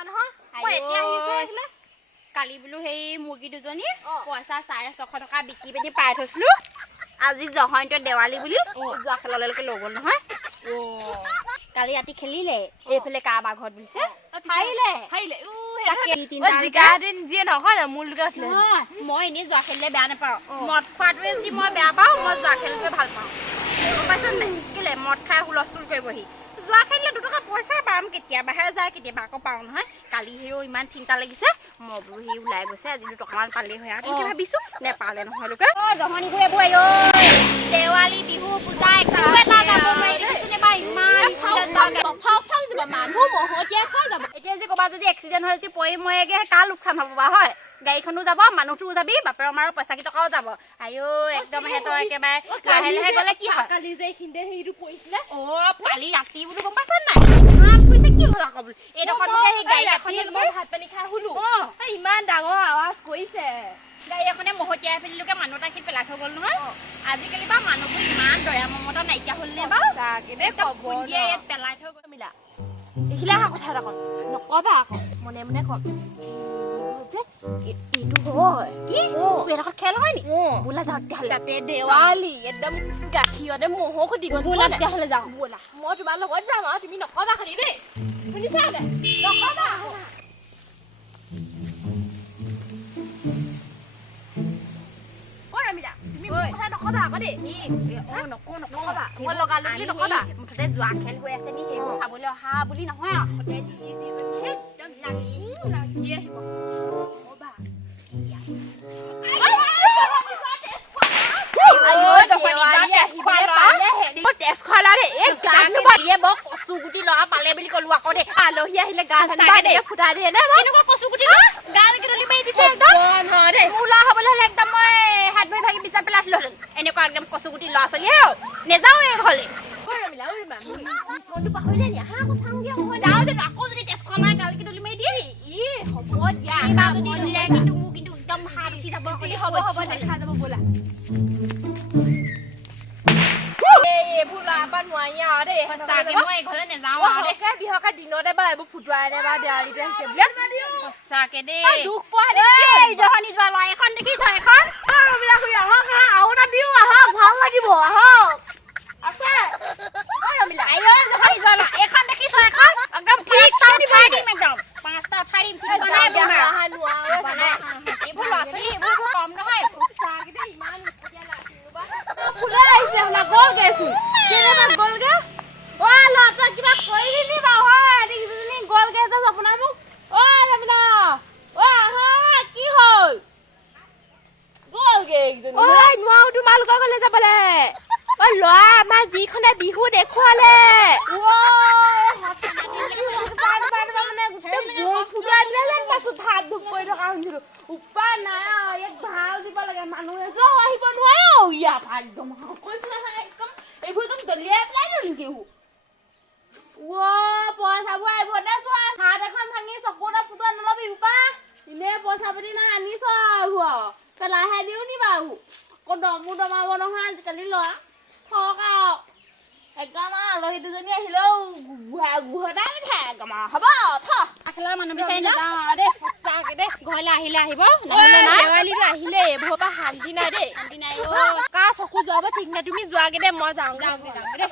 নহয় নহয় মই এতিয়া আহিছো এইফালে কালি বোলো সেই মুৰ্গী দুজনী পইচা 650 টকা বিকি পিনি পাই থৈছিলো আজি জহন্ত দেৱালী বুলি যোৱা খেললৈকে লৈ গ'ল নহয় কালি ৰাতি খেলিলে এইফালে কাৰোবাৰ ঘৰত বুলিছে মই এনেই যোৱা খেলিলে বেয়া নাপাওঁ মদ খোৱাটোৱে যদি মই বেয়া পাওঁ মই যোৱা খেলটোৱে ভাল পাওঁ গম পাইছা নাই কেলে মদ খাই হুলস্থুল কৰিবহি যোৱা খেলিলে 2 টকা পইচা পাম কেতিয়াবাহে যায় কেতিয়াবা আকৌ পাওঁ নহয় কালি হেও ইমান চিন্তা লাগিছে মই বোলো সি ওলাই গৈছে আজি 2 টকামান পালেই হয় আৰু তেনেকৈ ভাবিছো নেপালে নহয় লোকে জহনি ঘূৰে বুঢ়াই দেৱালী বিহু পূজা একো এটা যাব নোৱাৰি বা ইমান মানুহ মহতিয়াই খাই যাব এতিয়া যে ক'ৰবাত যদি এক্সিডেণ্ট হৈ যদি পৰি মৰেগে কাৰ লোকচান হ'ব বা হয় গাড়ীখনো যাব মানুহটোও যাবি বাপেৰ মাৰো পইচা কেইটকাও যাব আইও একদম সিহঁতৰ একেবাৰে লাহে লাহে গ'লে কি হয় কালি যে এইখিনিতে হেৰিটো পৰিছিলে কালি ৰাতি বোলো গম পাইছ নাই ইমান কৈছে কি হ'ল আকৌ বোলো এইডোখৰ সেই গাড়ী এখনে মই ভাত পানী খাই শুলো ইমান ডাঙৰ আৱাজ কৰিছে গাড়ী এখনে মহতিয়াই ফেলিলোকে মানুহ এটা সি পেলাই থৈ গ'ল নহয় আজিকালি বাৰু মানুহবোৰ ইমান দয়া মমতা নাইকিয়া হ'ল নে বাৰু ইয়াত পেলাই থৈ গ'ল মিলা এইখিলা অহা কথা এটা কম নকবা আকৌ মনে মনে কম এইটো হয় কি এইডোখৰত খেল হয় নি বোলা যাওঁ তেতিয়াহ'লে তাতে দেৱালী একদম গাখীৰতে মহো খুটি গ'ল বোলা তেতিয়াহ'লে যাওঁ বোলা মই তোমাৰ লগত যাম আৰু তুমি নকবা খালি দেই শুনিছা নাই নকবা নকবা আকৌ দেই নকবা মই লগালো বুলি নকবা মুঠতে যোৱা খেল হৈ আছে নি সেইবোৰ চাবলৈ অহা বুলি নহয় আৰু একদম লাগি আহিব কচু গুটি লৰা পালে বুলি কলো আকৌ দেই আলহী আহিলে গা ফুটাই দিয়ে নে এনেকুৱা কচু গুটি গাল কেটলি মাৰি দিছে মূলা হবলৈ হলে একদম মই হাত ভৰি ভাগি বিচাৰ পেলাই আছিলো এনেকুৱা একদম কচু গুটি ল'ৰা ছোৱালী হে নেযাও এই ঘৰলে পাহৰিলে নি আহা আকৌ চাওঁগে যাওঁ যে আকৌ যদি তেজ খোৱা নাই গাল কেটলি মাৰি দিয়ে হ'ব দিয়া কিন্তু মোৰ কিন্তু একদম হাত উঠি যাব হ'ব দেখা যাব ব'লা এইবোৰ লাবা নোৱাৰি আৰু দেই সঁচাকে মই ঘৰলে নেযাওঁ আৰু বিহকা দিনতে বা এইবোৰ ফুটুৱাই নে বা দেৱালীটো আহিছে বোলে সঁচাকে দেই দুখ পোৱা জহনি যোৱা ল'ৰা এখন দেখিছ এখন আৰু এটা দিওঁ আহক ভাল লাগিব আহক আছে এখন দেখিছ এখন একদম ঠিক উঠাই দিম একদম 5টা উঠাই দিম এইবোৰ ল'ৰা ছোৱালী এইবোৰ কম নহয় ইমান ফুলাই আহিছে শুনা গ'লগে কেনেকুৱা গ'লগে ল'ৰা কিবা কৰিলি নি বাৰু হয় গ'লগে যে আপোনাৰ মোক ৰবিনা আহা কি হ'ল গ'লগে নোৱাৰো তোমালোকৰ ঘৰলে যাবলে ল'ৰা আমাৰ যিখনে বিহু দেখুৱালে উপায় নাই ইয়াক ভাল দিব লাগে মানুহে আহিব নোৱাৰে ইয়াত একদম একদম এইবোৰ একদম দলিয়াই পেলাই নেকি পইচাবোৰ আহিব দে চোৱা হাত এখন ভাঙি চকু এটা ফুটোৱা নলবি বোপা এনে পইচা পাতি নাই আনিছ এইবোৰ পেলাইহে দিওঁ নি বাৰু আকৌ দমো দমাব নহয় আজিকালি ল'ৰা থক আৰু একদম আলহী দুজনী আহিলেও গুহটা মিঠা একদম হ'ব আখেলৰ মানুহ বিচাৰি নাযাওঁ দেই সঁচাকে দেই ঘৰলৈ আহিলে আহিব দেৱালীটো আহিলে এইবোৰৰ পৰা শান্তি নাই দেই শান্তি নাই কাৰ চকু যোৱাব ঠিক নাই তুমি যোৱাগে দে মই যাওঁ দেই